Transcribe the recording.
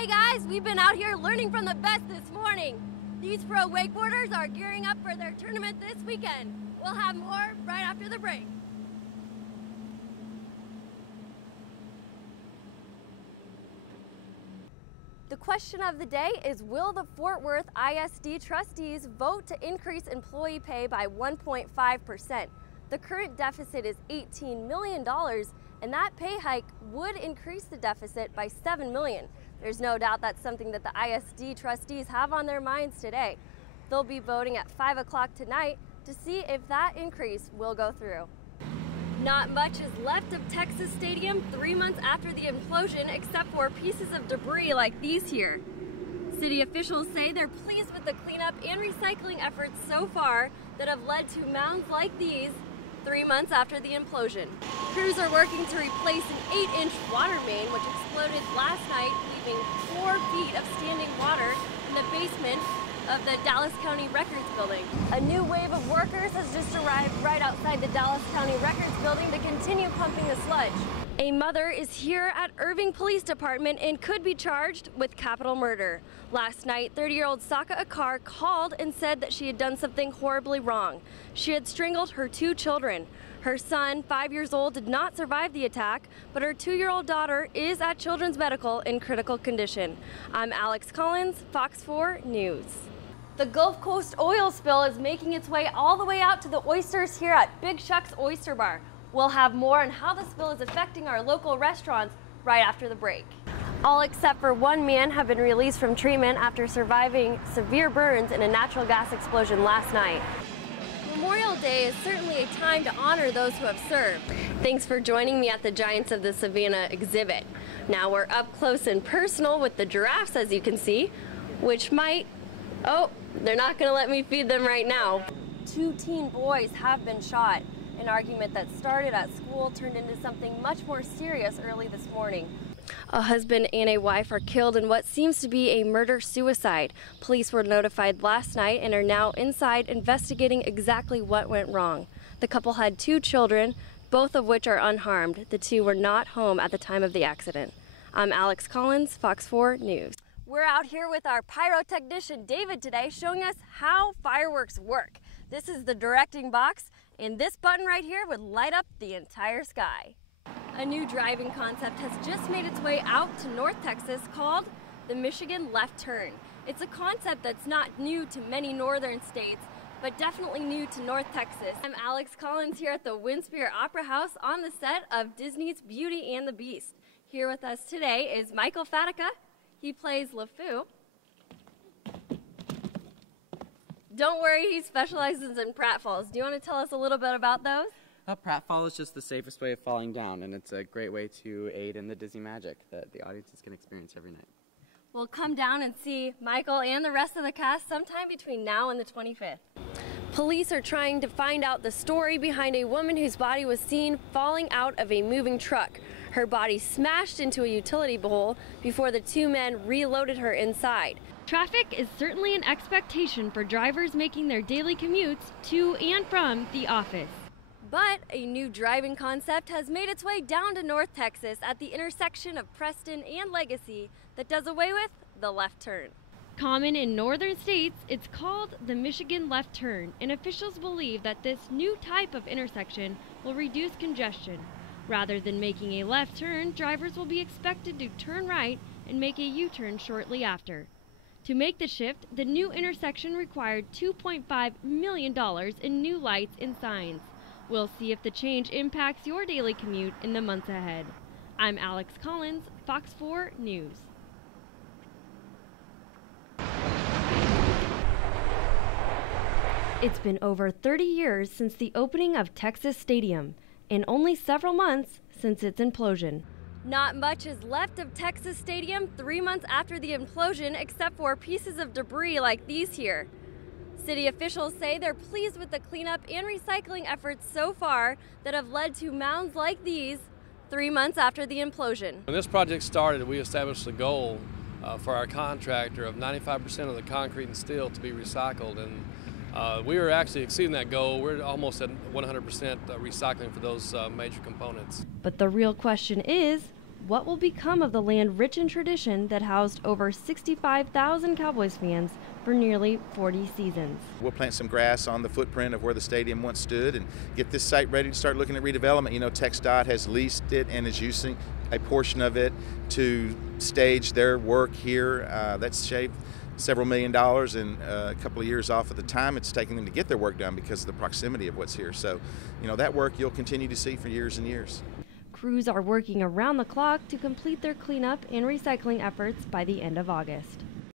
Hey guys, we've been out here learning from the best this morning. These pro wakeboarders are gearing up for their tournament this weekend. We'll have more right after the break. The question of the day is, will the Fort Worth ISD trustees vote to increase employee pay by 1.5%? The current deficit is $18 million, and that pay hike would increase the deficit by $7 million. There's no doubt that's something that the ISD trustees have on their minds today. They'll be voting at 5 o'clock tonight to see if that increase will go through. Not much is left of Texas Stadium 3 months after the implosion, except for pieces of debris like these here. City officials say they're pleased with the cleanup and recycling efforts so far that have led to mounds like these 3 months after the implosion. Crews are working to replace an 8-inch water main which exploded last night, leaving 4 feet of standing water in the basement of the Dallas County Records building. A new wave of workers has just arrived right outside the Dallas County Records building to continue pumping the sludge. A mother is here at Irving Police Department and could be charged with capital murder. Last night, 30-year-old Saka Akar called and said that she had done something horribly wrong. She had strangled her 2 children. Her son, 5 years old, did not survive the attack, but her 2-year-old daughter is at Children's Medical in critical condition. I'm Alex Collins, Fox 4 News. The Gulf Coast oil spill is making its way all the way out to the oysters here at Big Shucks Oyster Bar. We'll have more on how the spill is affecting our local restaurants right after the break. All except for 1 man have been released from treatment after surviving severe burns in a natural gas explosion last night. Memorial Day is certainly a time to honor those who have served. Thanks for joining me at the Giants of the Savannah exhibit. Now we're up close and personal with the giraffes, as you can see, which might... Oh, they're not going to let me feed them right now. 2 teen boys have been shot. An argument that started at school turned into something much more serious early this morning. A husband and a wife are killed in what seems to be a murder-suicide. Police were notified last night and are now inside investigating exactly what went wrong. The couple had 2 children, both of which are unharmed. The 2 were not home at the time of the accident. I'm Alex Collins, Fox 4 News. We're out here with our pyrotechnician David today, showing us how fireworks work. This is the directing box, and this button right here would light up the entire sky. A new driving concept has just made its way out to North Texas called the Michigan Left Turn. It's a concept that's not new to many northern states, but definitely new to North Texas. I'm Alex Collins here at the Winspear Opera House on the set of Disney's Beauty and the Beast. Here with us today is Michael Fatica. He plays LeFou. Don't worry, he specializes in pratfalls. Do you want to tell us a little bit about those? A pratfall is just the safest way of falling down, and it's a great way to aid in the Disney magic that the audiences can experience every night. We'll come down and see Michael and the rest of the cast sometime between now and the 25th. Police are trying to find out the story behind a woman whose body was seen falling out of a moving truck. Her body smashed into a utility pole before the 2 men reloaded her inside. Traffic is certainly an expectation for drivers making their daily commutes to and from the office. But a new driving concept has made its way down to North Texas at the intersection of Preston and Legacy that does away with the left turn. Common in northern states, it's called the Michigan Left Turn, and officials believe that this new type of intersection will reduce congestion. Rather than making a left turn, drivers will be expected to turn right and make a U-turn shortly after. To make the shift, the new intersection required $2.5 million in new lights and signs. We'll see if the change impacts your daily commute in the months ahead. I'm Alex Collins, Fox 4 News. It's been over 30 years since the opening of Texas Stadium, and only several months since its implosion. Not much is left of Texas Stadium 3 months after the implosion, except for pieces of debris like these here. City officials say they're pleased with the cleanup and recycling efforts so far that have led to mounds like these 3 months after the implosion. When this project started, we established a goal for our contractor of 95% of the concrete and steel to be recycled, and we were actually exceeding that goal. We're almost at 100% recycling for those major components. But the real question is, What will become of the land rich in tradition that housed over 65,000 Cowboys fans for nearly 40 seasons? We'll plant some grass on the footprint of where the stadium once stood and get this site ready to start looking at redevelopment. You know, TxDOT has leased it and is using a portion of it to stage their work here. That's shaved several $1 million and a couple of years off of the time it's taking them to get their work done because of the proximity of what's here. So, you know, that work you'll continue to see for years and years. Crews are working around the clock to complete their cleanup and recycling efforts by the end of August.